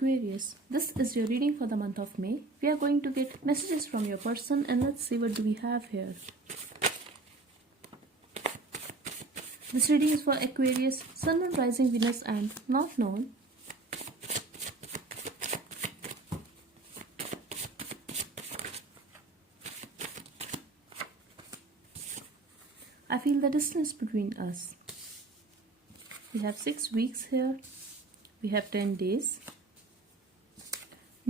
Aquarius, this is your reading for the month of May. We are going to get messages from your person and let's see what do we have here. This reading is for Aquarius, Sun, Moon, Rising, Venus and not known. I feel the distance between us. We have 6 weeks here. We have 10 days.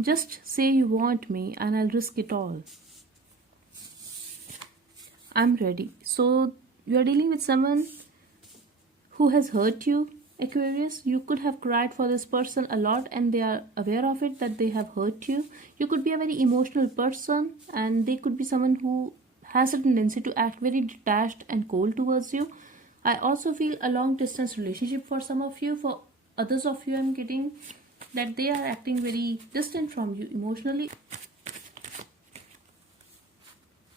Just say you want me and I'll risk it all. I'm ready. So you are dealing with someone who has hurt you, Aquarius. You could have cried for this person a lot and they are aware of it, that they have hurt you. You could be a very emotional person and they could be someone who has a tendency to act very detached and cold towards you. I also feel a long distance relationship for some of you. For others of you, I'm getting that they are acting very distant from you emotionally.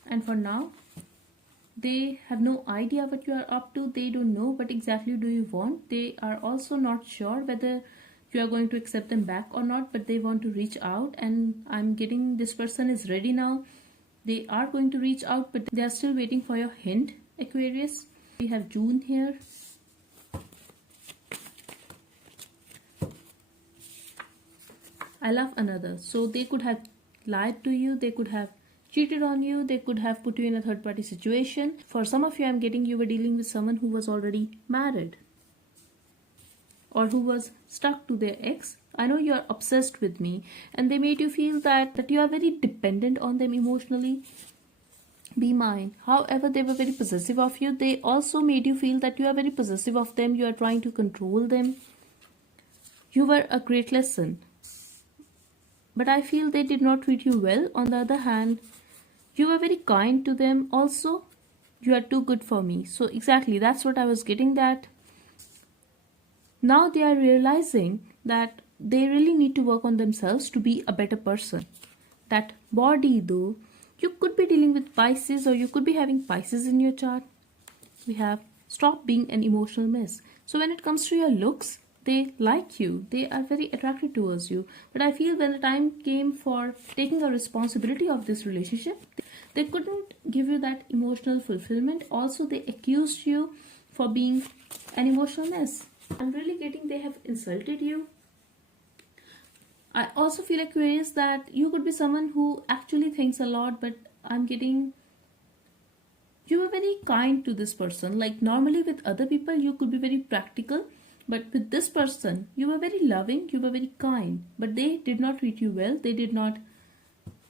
And for now, they have no idea what you are up to. They don't know what exactly do you want. They are also not sure whether you are going to accept them back or not, but they want to reach out, and I'm getting this person is ready now. They are going to reach out, but they are still waiting for your hint, Aquarius. We have June here. I love another. So they could have lied to you, they could have cheated on you, they could have put you in a third party situation. For some of you, I'm getting you were dealing with someone who was already married or who was stuck to their ex. I know you're obsessed with me and they made you feel that you are very dependent on them emotionally. Be mine. However, they were very possessive of you. They also made you feel that you are very possessive of them. You are trying to control them. You were a great lesson. But I feel they did not treat you well. On the other hand, you were very kind to them. Also, you are too good for me. So exactly, that's what I was getting that. Now they are realizing that they really need to work on themselves to be a better person. That body though, you could be dealing with Pisces or you could be having Pisces in your chart. We have stop being an emotional mess. So when it comes to your looks, they like you. They are very attracted towards you. But I feel when the time came for taking a responsibility of this relationship, they couldn't give you that emotional fulfillment. Also, they accused you for being an emotional mess. I'm really getting they have insulted you. I also feel, Aquarius, that you could be someone who actually thinks a lot, but I'm getting you were very kind to this person. Like normally with other people, you could be very practical, but with this person, you were very loving, you were very kind, but they did not treat you well. They did not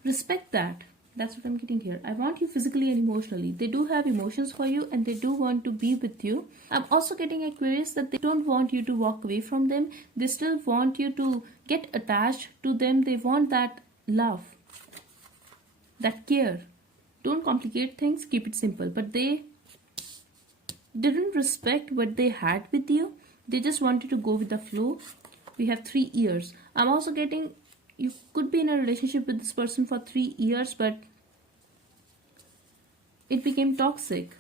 respect that. That's what I'm getting here. I want you physically and emotionally. They do have emotions for you and they do want to be with you. I'm also getting, Aquarius, that they don't want you to walk away from them. They still want you to get attached to them. They want that love, that care. Don't complicate things, keep it simple. But they didn't respect what they had with you. They just wanted to go with the flow. We have 3 years. I'm also getting you could be in a relationship with this person for 3 years, but it became toxic.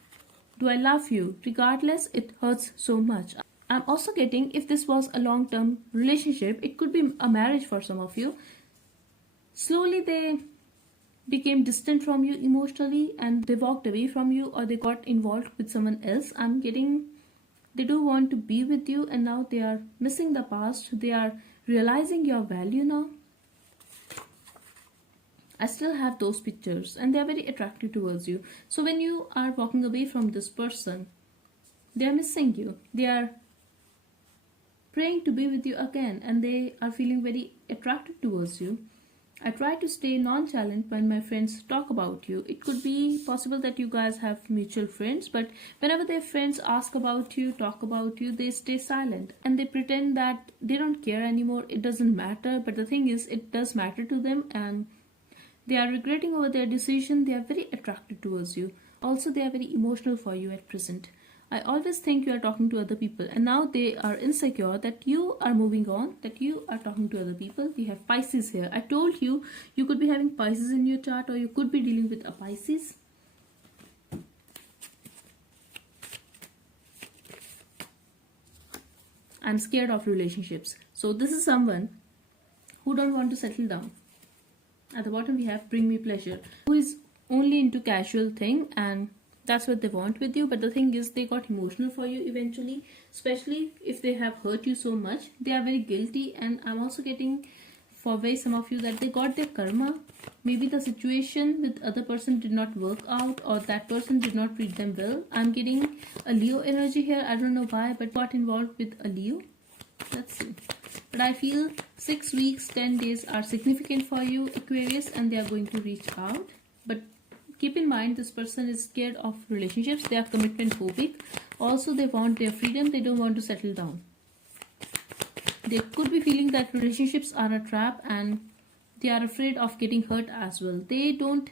Do I love you? Regardless, it hurts so much. I'm also getting if this was a long-term relationship, it could be a marriage for some of you. Slowly they became distant from you emotionally and they walked away from you or they got involved with someone else. I'm getting they do want to be with you and now they are missing the past. They are realizing your value now. I still have those pictures and they are very attractive towards you. So when you are walking away from this person, they are missing you. They are praying to be with you again and they are feeling very attracted towards you. I try to stay nonchalant when my friends talk about you. It could be possible that you guys have mutual friends, but whenever their friends ask about you, talk about you, they stay silent and they pretend that they don't care anymore. It doesn't matter, but the thing is, it does matter to them and they are regretting over their decision. They are very attracted towards you. Also, they are very emotional for you at present. I always think you are talking to other people and now they are insecure that you are moving on, that you are talking to other people. We have Pisces here. I told you, you could be having Pisces in your chart or you could be dealing with a Pisces. I'm scared of relationships. So this is someone who don't want to settle down. At the bottom we have bring me pleasure, who is only into casual thing and that's what they want with you, but the thing is they got emotional for you eventually, especially if they have hurt you so much. They are very guilty, and I'm also getting for very some of you that they got their karma. Maybe the situation with other person did not work out, or that person did not treat them well. I'm getting a Leo energy here. I don't know why, but got involved with a Leo. Let's see. But I feel 6 weeks, 10 days are significant for you, Aquarius, and they are going to reach out. But keep in mind, this person is scared of relationships. They are commitment phobic. Also, they want their freedom. They don't want to settle down. They could be feeling that relationships are a trap and they are afraid of getting hurt as well. They don't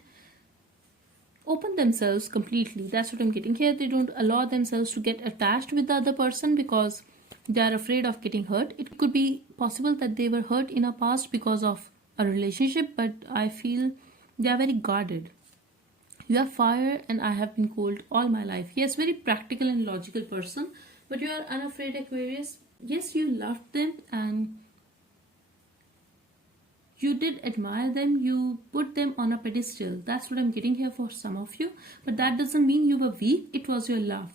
open themselves completely. That's what I'm getting here. They don't allow themselves to get attached with the other person because they are afraid of getting hurt. It could be possible that they were hurt in a past because of a relationship, but I feel they are very guarded. You are fire and I have been cold all my life. Yes, very practical and logical person, but you are unafraid, Aquarius. Yes, you loved them and you did admire them. You put them on a pedestal. That's what I'm getting here for some of you. But that doesn't mean you were weak. It was your love.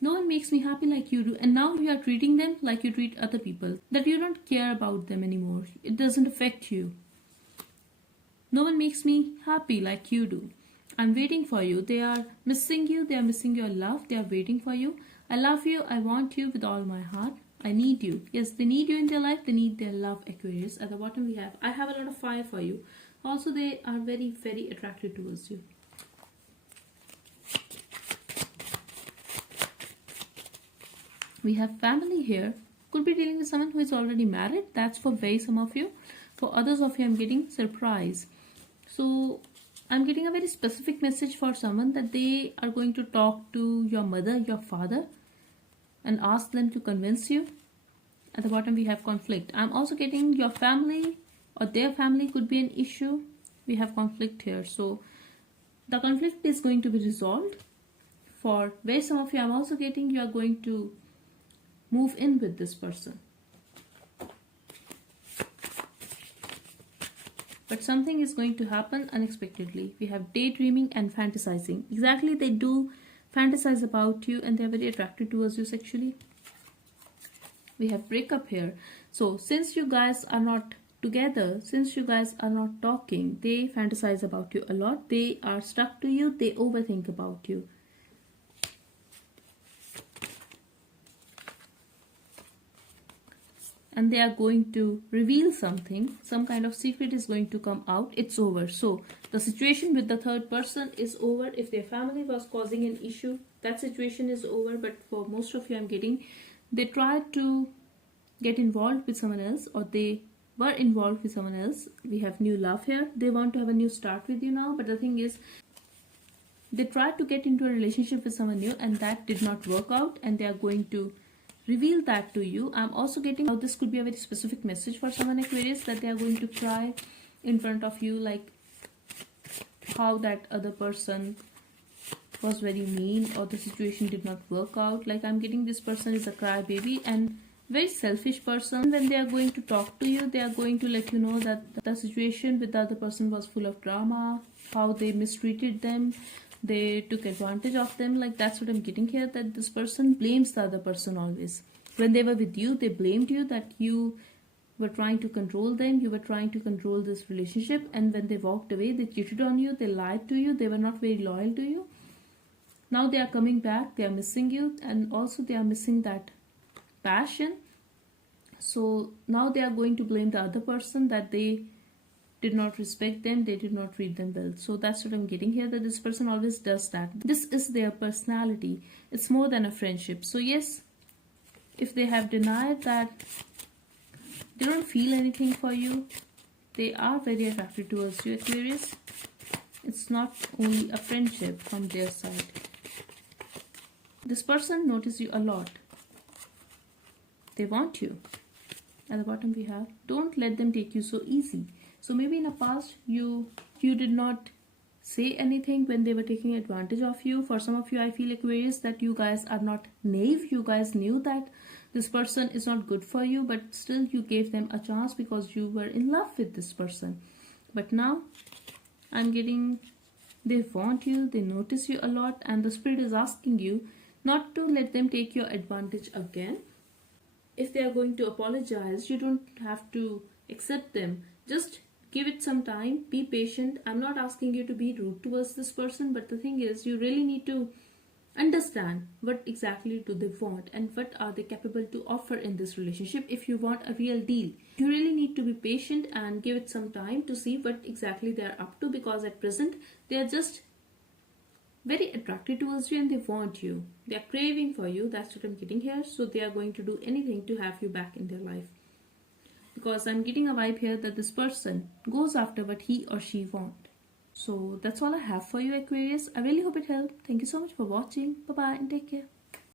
No one makes me happy like you do. And now you are treating them like you treat other people. That you don't care about them anymore. It doesn't affect you. No one makes me happy like you do. I'm waiting for you. They are missing you. They are missing your love. They are waiting for you. I love you. I want you with all my heart. I need you. Yes, they need you in their life. They need their love, Aquarius. At the bottom we have, I have a lot of fire for you. Also, they are very, very attracted towards you. We have family here. Could be dealing with someone who is already married. That's for very some of you. For others of you, I'm getting surprise. So I'm getting a very specific message for someone that they are going to talk to your mother, your father, and ask them to convince you. At the bottom we have conflict. I'm also getting your family or their family could be an issue. We have conflict here. So the conflict is going to be resolved. For very some of you, I'm also getting you are going to move in with this person. But something is going to happen unexpectedly. We have daydreaming and fantasizing. Exactly, they do fantasize about you and they're very attracted towards you sexually. We have breakup here. So since you guys are not together, since you guys are not talking, they fantasize about you a lot. They are stuck to you. They overthink about you. And they are going to reveal something. Some kind of secret is going to come out. It's over. So the situation with the third person is over. If their family was causing an issue, that situation is over. But for most of you, I'm getting, they tried to get involved with someone else, or they were involved with someone else. We have new love here. They want to have a new start with you now. But the thing is, they tried to get into a relationship with someone new and that did not work out. And they are going to reveal that to you. I'm also getting how this could be a very specific message for someone, Aquarius, that they are going to cry in front of you, like how that other person was very mean or the situation did not work out. Like I'm getting this person is a crybaby and very selfish person. When they are going to talk to you, they are going to let you know that the situation with the other person was full of drama, how they mistreated them, they took advantage of them. Like that's what I'm getting here, that this person blames the other person always. When they were with you, they blamed you, that you were trying to control them, you were trying to control this relationship, and when they walked away, they cheated on you, they lied to you, they were not very loyal to you. Now they are coming back, they are missing you, and also they are missing that passion. So now they are going to blame the other person that they did not respect them, they did not treat them well. So that's what I'm getting here, that this person always does that. This is their personality. It's more than a friendship. So yes, if they have denied that they don't feel anything for you, they are very attracted towards you, Aquarius. It's not only a friendship from their side. This person notices you a lot. They want you. At the bottom we have, don't let them take you so easy. So maybe in the past you did not say anything when they were taking advantage of you. For some of you, I feel, Aquarius, that you guys are not naive. You guys knew that this person is not good for you, but still you gave them a chance because you were in love with this person. But now I'm getting, they want you, they notice you a lot, and the spirit is asking you not to let them take your advantage again. If they are going to apologize, you don't have to accept them. Just give it some time, be patient. I'm not asking you to be rude towards this person, but the thing is, you really need to understand what exactly do they want and what are they capable to offer in this relationship. If you want a real deal, you really need to be patient and give it some time to see what exactly they are up to, because at present they are just very attracted towards you and they want you. They are craving for you. That's what I'm getting here. So they are going to do anything to have you back in their life, because I'm getting a vibe here that this person goes after what he or she wants. So that's all I have for you, Aquarius. I really hope it helped. Thank you so much for watching. Bye bye and take care.